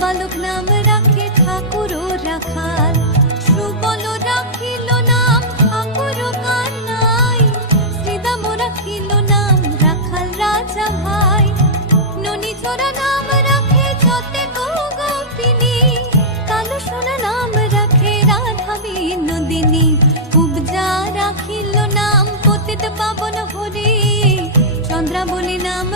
বালক নাম রাখে ঠাকুর রাখাল, সুবল রাখিল নাম ঠাকুর কানাই, শ্রীদাম রাখিল নাম রাখাল রাজা ভাই, ননী চোরা নাম রাখে যতে গোপিনী, কালো সোনা নাম রাখে রাধা বিনোদিনী, উপজা রাখিল নাম পতিত পাবন হরি, চন্দ্রাবলী নাম